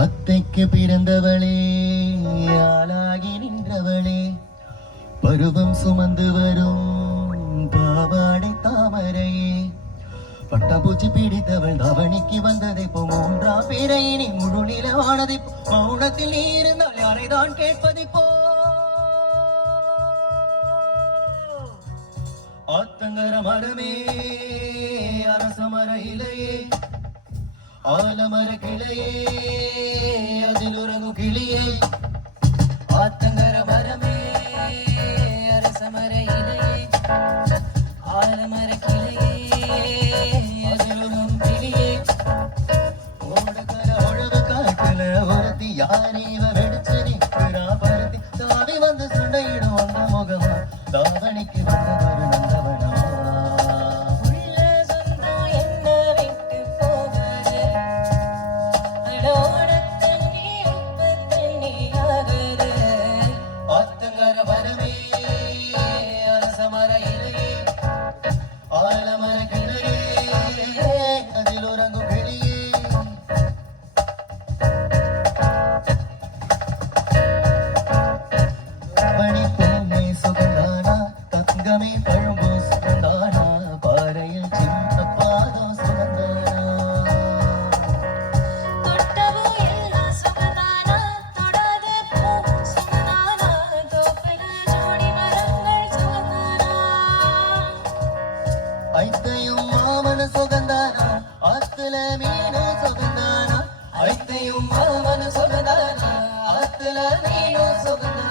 அத்தைக்கு பிறந்தவளே, ஆளாகி நின்றவளே, பருவம் சுமந்து வரும் பாவாடை தாமரையே, பட்டாம்பூச்சி பிடித்தவள் தவணிக்கு வந்ததை போ, மூன்றாம் பேரை இனி முழு நிலவானதை போ, மௌனத்தில் நீ இருந்தால் யாரைதான் கேட்பதை போ. ஆத்தங்கர மரமே, அரசமர இலையே, ஆலமர கிளையே, அதில் உறங்கும் கிளியே. ஆத்தங்கர மரமே, அரசமர இலையே, ஆலமர கிளையே, அதில் உறங்கும் கிளியே. ஓடக்கர உழவு காட்டுல ஒருத்தி யாரீவ வெடிச்சு நிற்கிறா பருத்தி, தாவி வந்து சுண்டையிடும் அந்த முகமா, தாவணிக்கு வந்த ஒரு நந்தவனா. ஐத்தையும் மாமன சுகந்தானா, ஆத்துல மீனு சுகந்தானா, ஐத்தையும் மாமன சுகந்தானா, ஆத்துல மீனு சுகந்தானா.